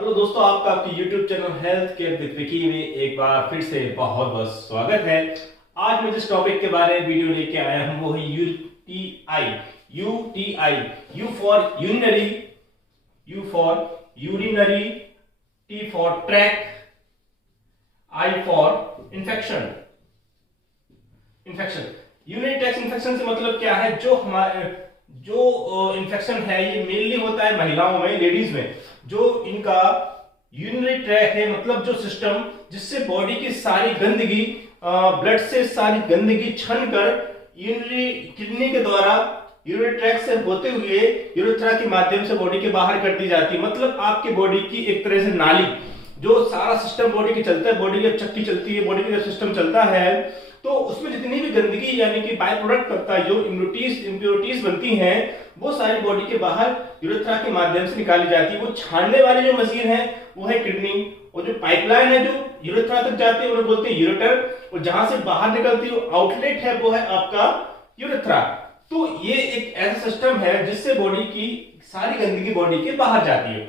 Hello दोस्तों, आपका आपके YouTube channel health care with Vicky में एक बार फिर से बहुत बहुत स्वागत है। आज मैं जिस टॉपिक के बारे में वीडियो लेके आया हूं वो है UTI. UTI, you for urinary, you for urinary, T for track, I for infection. Infection, urinary tract infection से मतलब क्या है? जो इन्फेक्शन है ये मेनली होता है महिलाओं में, लेडीज में। जो इनका यूरिनरी ट्रैक है, मतलब जो सिस्टम जिससे बॉडी की सारी गंदगी, ब्लड से सारी गंदगी छन कर यूरिनरी किडनी के द्वारा यूरिनरी ट्रैक से होते हुए यूरेथ्रा के माध्यम से बॉडी के बाहर कर दी जाती है। मतलब आपकी बॉडी की एक तरह से नाली, जो सारा सिस्टम बॉडी की चलता है, बॉडी की चक्की चलती है, बॉडी का जब सिस्टम चलता है तो उसमें जितनी भी गंदगी यानी कि बाय प्रोडक्ट करता है, जो इम्प्योरिटीज बनती हैं, वो सारी बॉडी के बाहर यूरेथ्रा के माध्यम से निकाली जाती है। वो छानने वाली जो मशीन है वो है किडनी, और जो पाइपलाइन है जो यूरेथ्रा तक जाती है उन्हें बोलते हैं यूरेटर, और जहां से बाहर निकलती है आउटलेट है वो है आपका यूरेथ्रा। तो ये एक ऐसा सिस्टम है जिससे बॉडी की सारी गंदगी बॉडी के बाहर जाती है।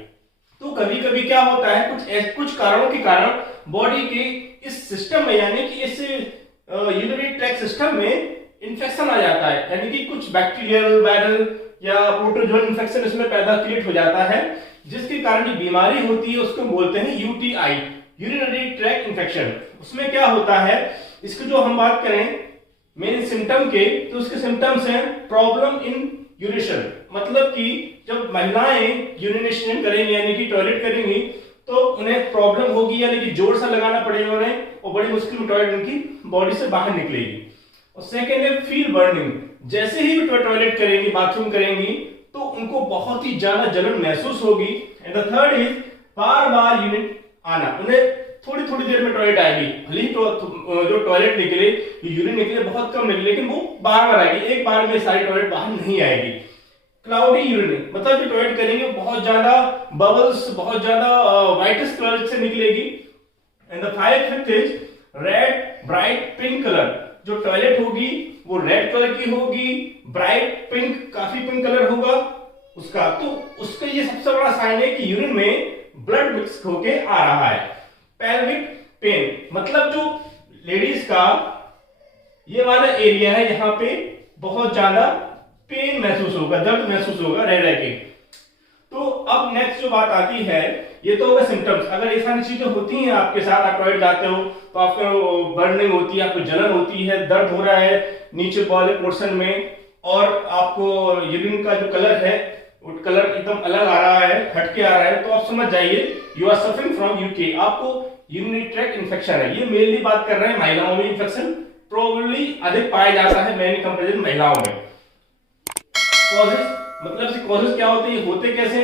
तो कभी कभी क्या होता है, कुछ कारणों के कारण बॉडी के इस सिस्टम में यानी कि इस यूरिनरी ट्रैक्ट सिस्टम में इन्फेक्शन आ जाता है, यानी कि कुछ बैक्टीरियल, वायरल या प्रोटोजोन इन्फेक्शन इसमें पैदा क्रिएट हो जाता है, जिसके कारण जो बीमारी होती है उसको बोलते हैं यूटीआई, यूरिनरी ट्रैक्ट इन्फेक्शन। उसमें क्या होता है, इसकी जो हम बात करें मेन सिम्टम के, तो उसके सिम्टम्स हैं प्रॉब्लम इन यूरिनेशन, मतलब कि जब महिलाएं यूरिनेशन करेंगी यानी कि टॉयलेट करेंगी तो उन्हें प्रॉब्लम होगी, यानी कि जोर सा लगाना पड़ेगा उन्हें, और बड़ी मुश्किल में टॉयलेट उनकी बॉडी से बाहर निकलेगी। और सेकेंड है फील बर्निंग, जैसे ही भी टॉयलेट करेंगी, बाथरूम करेंगी तो उनको बहुत ही ज्यादा जलन महसूस होगी। And the third is bar bar urine आना, उन्हें थोड़ी थोड़ी देर में टॉयलेट आएगी, भले जो टॉयलेट निकले, यूरिन निकले बहुत कम निकले, लेकिन वो बार बार आएगी, एक बार में सारी टॉयलेट बाहर नहीं आएगी। क्लाउडी यूरिन, मतलब जो टॉयलेट करेंगे बहुत ज्यादा बबल्स, बहुत ज्यादा व्हाइटिश कलर से निकलेगी। And the fifth is red bright pink colour, जो टॉयलेट होगी वो रेड कलर की होगी, ब्राइट पिंक, काफी पिंक कलर होगा उसका। तो उसका ये सबसे बड़ा साइन है कि यूरिन में ब्लड मिक्स होके आ रहा है। पेल्विक पेन, मतलब जो लेडीज का ये वाला एरिया है, यहाँ पे बहुत ज्यादा पेन महसूस होगा, दर्द महसूस होगा रह रह के। तो अब नेक्स्ट जो बात आती है, ये तो होगा सिम्टम्स। अगर ये सारी चीजें होती हैं आपके साथ, आप टॉयलेट जाते हो तो आपको बर्निंग होती है, आपको जलन होती है, दर्द हो रहा है नीचे वाले पोर्शन में, और आपको यूरिन का जो कलर है वो कलर एकदम अलग आ रहा है, हटके आ रहा है, तो आप समझ जाइए you are suffering from UT, आपको यूरिनरी ट्रैक्ट इन्फेक्शन है। ये मेनली बात कर रहे हैं महिलाओं में, इन्फेक्शन प्रोबेबली अधिक पाया जाता है मैन कंपेरिजन महिलाओं में। कॉजेज, मतलब कॉजेज क्या होते हैं, होते कैसे?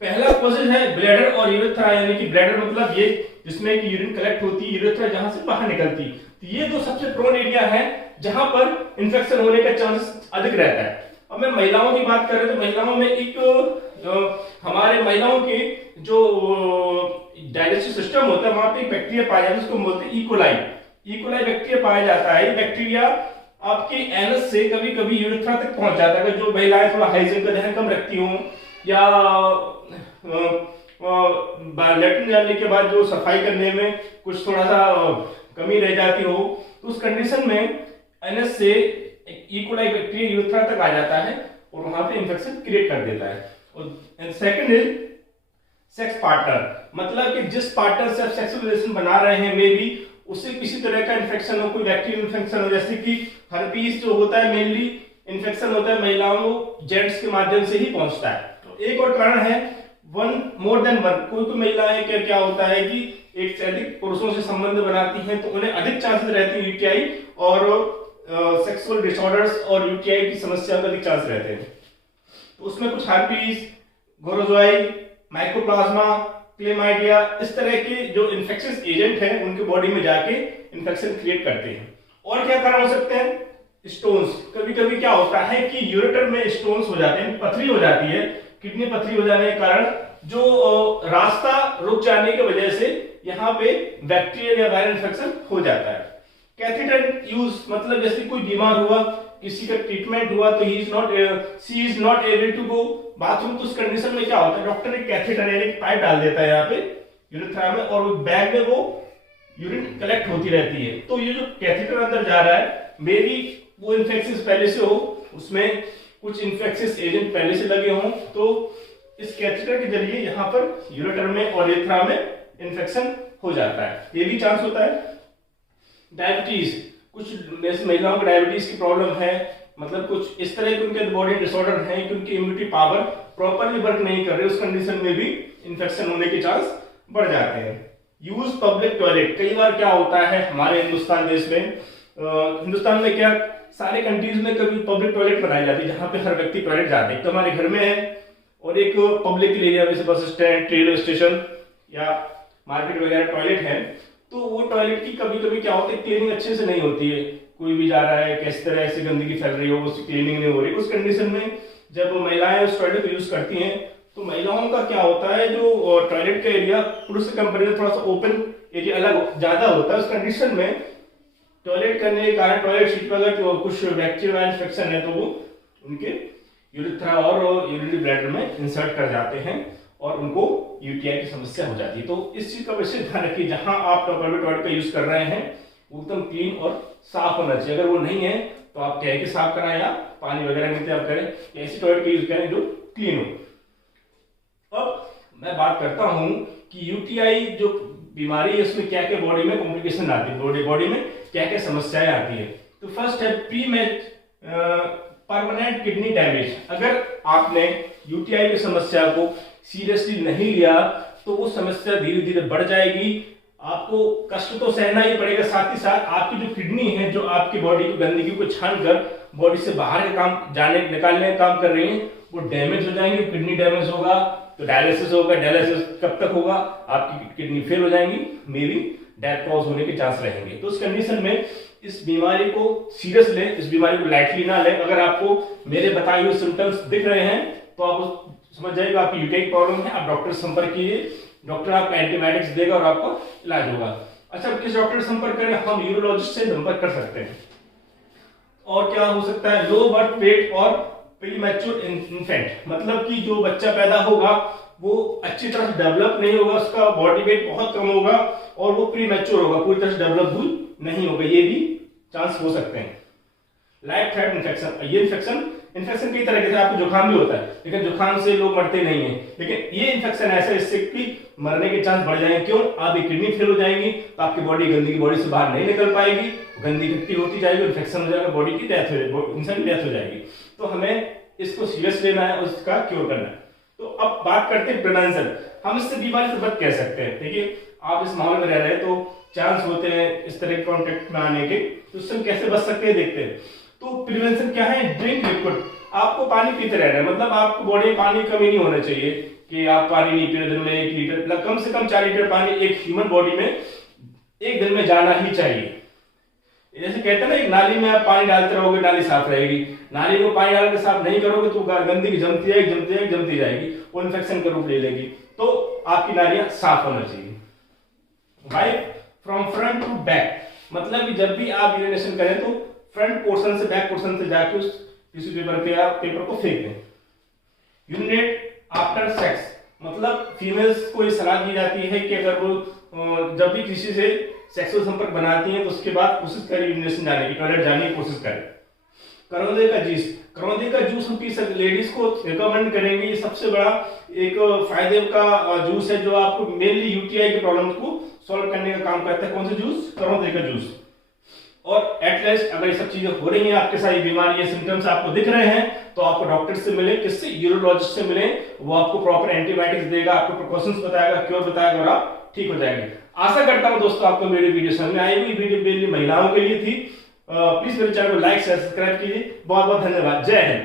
पहला कॉजेज है ब्लैडर और यूरेथ्रा, यानी कि ब्लैडर मतलब ये जिसमें कि यूरिन कलेक्ट होती है, यूरेथ्रा जहां से बाहर निकलती। तो ये दो सबसे प्रोन एरिया है जहां पर इन्फेक्शन होने का चांसेस अधिक रहता है। अब मैं महिलाओं की बात कर रहे तो महिलाओं में एक हमारे महिलाओं के जो डाइजेस्टिव सिस्टम होता है वहां पे एक बैक्टीरिया पाया जाता है, उसको बोलते हैं इकोलाई। इकोलाई बैक्टीरिया पाया जाता है। बैक्टीरिया आपके एनस से कभी कभी यूरेथ्रा तक पहुंच जाता है। जो महिलाएं थोड़ा हाइजीन का ध्यान कम रखती हों, या लैट्रिन जाने के बाद जो सफाई करने में कुछ थोड़ा सा कमी रह जाती हो, तो उस कंडीशन में एनस से इकोलाई बैक्टीरिया यूरेथ्रा तक आ जाता है और वहां पे इंफेक्शन क्रिएट कर देता है। और सेकंड इज सेक्स पार्टनर, मतलब कि जिस पार्टनर से आप सेक्सुअल रिलेशन बना रहे हैं मे भी उससे किसी तरह का इन्फेक्शन हो, कोई बैक्टीरियल इन्फेक्शन हो, जैसे कि हर्पीस जो होता है मेनली इन्फेक्शन होता है महिलाओं को जेंट्स के माध्यम से ही पहुंचता है। तो एक और कारण है वन मोर देन वन, कोई कोई महिलाएं क्या होता है कि एक से अधिक पुरुषों से संबंध बनाती हैं तो उन्हें अधिक चांसेस रहते हैं यूटीआई और सेक्सुअल डिसऑर्डर्स और यूटीआई की समस्या का अधिक चांस रहते हैं। तो उसमें कुछ हर्पीस, गोरोजोई, माइकोप्लाज्मा, क्लेमाइडिया, इस तरह के जो इन्फेक्शियस एजेंट हैं उनके बॉडी में जाके इन्फेक्शन क्रिएट करते हैं। और क्या कारण हो सकते हैं? स्टोन्स, कभी कभी क्या होता है कि यूरेटर में स्टोन्स हो जाते हैं, पथरी हो जाती है, किडनी पथरी हो जाने के कारण जो रास्ता रुक जाने की वजह से यहाँ पे बैक्टीरियल या वायरल इन्फेक्शन हो जाता है। कैथेटर यूज मतलब जैसे कोई बीमार हुआ, किसी का ट्रीटमेंट हुआ तो she is not able to go bathroom, तो उस कंडीशन में क्या होता है, डॉक्टर एक कैथेटर यानी पाइप डाल देता है यहाँ पे यूरेथ्रा में, और बैग में वो यूरिन कलेक्ट होती रहती है। तो ये जो कैथेटर अंदर जा रहा है, मे बी वो इन्फेक्शन पहले से हो, उसमें कुछ इन्फेक्शियस एजेंट पहले से लगे हों, तो इस कैथेटर के जरिए यहाँ पर यूरेटर में और यूरेथ्रा में इन्फेक्शन हो जाता है, ये भी चांस होता है। डायबिटीज, कुछ महिलाओं को डायबिटीज की प्रॉब्लम है, मतलब कुछ इस तरह के उनके बॉडी डिसऑर्डर हैं कि उनकी इम्यूनिटी पावर प्रॉपरली वर्क नहीं कर रही, उस कंडीशन में भी इन्फेक्शन होने के चांस बढ़ जाते हैं। यूज पब्लिक टॉयलेट, कई बार क्या होता है हमारे हिंदुस्तान देश में, हिंदुस्तान में क्या सारे कंट्रीज में कभी पब्लिक टॉयलेट बनाई जाती है जहां पे हर व्यक्ति टॉयलेट जाते हैं, तो हमारे घर में है और एक पब्लिक एरिया जैसे बस स्टैंड, रेलवे स्टेशन या मार्केट वगैरह टॉयलेट है, तो वो टॉयलेट की कभी कभी क्या होता है क्लीनिंग अच्छे से नहीं होती है, कोई भी जा रहा है किस तरह से गंदगी फैल रही हो, उसकी क्लीनिंग नहीं हो रही। उस कंडीशन में जब महिलाएं उस टॉयलेट को यूज करती हैं तो महिलाओं का क्या होता है, जो टॉयलेट का एरिया पुरुष से कंपेरिजन थोड़ा सा ओपन एरिया अलग ज्यादा होता है, उस कंडीशन में टॉयलेट करने के कारण टॉयलेट सीट पर अगर कुछ बैक्टीरिया इन्फेक्शन है तो वो उनके यूरेथ्रा और यूरिनरी ब्लैडर में इंसर्ट कर जाते हैं और उनको यूटीआई की समस्या हो जाती है। तो इस चीज का वैसे ध्यान रखिए, जहां आप पब्लिक टॉयलेट का यूज कर रहे हैं वो एकदम क्लीन और साफ होना चाहिए, अगर वो नहीं है तो आप कह के साफ कराएं या पानी वगैरह मिलते आप करें, ऐसी टॉयलेट का यूज करें जो क्लीन हो। अब मैं बात करता हूं कि यूटीआई जो बीमारी है उसमें क्या क्या बॉडी में कॉम्प्लिकेशन आती है, बॉडी में क्या क्या समस्याएं आती है। तो फर्स्ट है परमानेंट किडनी डैमेज। अगर आपने यूटीआई की समस्या को सीरियसली नहीं लिया तो वो समस्या धीरे धीरे बढ़ जाएगी, आपको कष्ट तो सहना ही पड़ेगा, साथ ही साथ आपकी जो किडनी है जो आपकी बॉडी की गंदगी को छानकर बॉडी से बाहर का काम निकालने का काम कर रही है वो डैमेज हो जाएंगे। किडनी डैमेज होगा तो डायलिसिस होगा, डायलिसिस कब तक होगा, आपकी किडनी फेल हो जाएंगी, मे बी डेथ कॉज होने के चांस रहेंगे। तो उस कंडीशन में इस बीमारी को सीरियस लें, इस बीमारी को लाइटली ना लें। अगर आपको मेरे बताए हुए सिम्टम्स दिख रहे हैं तो आप समझ जाइएगा आपकी यूटीआई प्रॉब्लम है, आप डॉक्टर से संपर्क कीजिए, डॉक्टर आपको एंटीबायोटिक्स देगा और आपको इलाज होगा। अच्छा, किस डॉक्टर से संपर्क करें, हम यूरोलॉजिस्ट से संपर्क कर सकते हैं। और क्या हो सकता है, लो बर्थ वेट और प्रीमैच्योर इन्फेंट, मतलब कि जो बच्चा पैदा होगा वो अच्छी तरह से डेवलप नहीं होगा, उसका बॉडी वेट बहुत कम होगा और वो प्रीमैच्योर होगा, पूरी तरह से डेवलप भी नहीं होगा, ये भी चांस हो सकते हैं। लाइफ थ्रेट इन्फेक्शन, ये इन्फेक्शन कई तरह के, आपको जुकाम भी होता है लेकिन जुकाम से लोग मरते नहीं है, लेकिन ये इन्फेक्शन ऐसा इससे कि मरने के चांस बढ़ जाएंगे। क्यों, आपकी किडनी फेल हो जाएगी तो आपकी बॉडी गंदगी बॉडी से बाहर नहीं निकल पाएगी, गंदी इकट्ठी होती जाएगी, इन्फेक्शन हो जाएगा, बॉडी की डेथ हो जाएगी, इंसान की डेथ हो जाएगी। तो हमें इसको सीरियस लेना है और इसका क्योर करना है। तो अब बात करते हैं प्रिवेंशन, हम इससे बीमारी से बच कह सकते हैं। देखिए, आप इस माहौल में रह रहे हैं तो चांस होते हैं इस तरह के कॉन्टेक्ट में आने के, तो उससे कैसे बच सकते हैं देखते हैं। तो प्रिवेंशन क्या है, ड्रिंक लिक्विड, आपको पानी पीते रहना है, मतलब आपको बॉडी में पानी की कमी नहीं होना चाहिए कि आप पानी नहीं पी रहे, दिन में 1 लीटर, मतलब कम से कम 4 लीटर पानी एक ह्यूमन बॉडी में एक दिन में जाना ही चाहिए। जैसे कहते हैं ना, एक नाली में आप पानी डालते रहोगे नाली साफ रहेगी, नाली में पानी डाल के साफ नहीं करोगे तो गंदगी जमती जाएगी, वो इन्फेक्शन का रूप ले लेगी। तो आपकी नालियां साफ होना चाहिए। Wipe from front to back, मतलब कि जब भी आप यूरिनेशन करें तो फ्रंट पोर्शन से बैक पोर्शन से जाके उस टिश्यू पेपर को फेंक दें। यूरिनेट आफ्टर सेक्स, मतलब फीमेल्स को ये सलाह दी जाती है कि अगर वो जब भी किसी से सेक्सुअल संपर्क बनाती हैं तो उसके बाद कोशिश करें यूरिनेशन जाने की, टॉयलेट जाने की कोशिश करें। करौंदे का जूस हम पी सकते, लेडीज को रिकमेंड करेंगे, ये सबसे बड़ा एक फायदे का जूस है जो आपको मेनली यूटीआई के प्रॉब्लम को सॉल्व करने का काम करता है। कौन सा जूस, करौंदे का जूस। और एटलीस्ट अगर ये सब चीजें हो रही हैं, आपके सारी बीमारी, ये सिम्टम्स आपको दिख रहे हैं, तो आपको डॉक्टर से मिले, किससे, यूरोलॉजिस्ट से मिले, वो आपको प्रॉपर एंटीबायोटिक्स देगा, आपको प्रिकॉशंस बताएगा, क्योर बताएगा और आप ठीक हो जाएंगे। आशा करता हूं दोस्तों आपको मेरी वीडियो समझ में आएगी। वीडियो मेनली महिलाओं के लिए थी। प्लीज मेरे चैनल को लाइक शेयर सब्सक्राइब कीजिए। बहुत बहुत धन्यवाद। जय हिंद।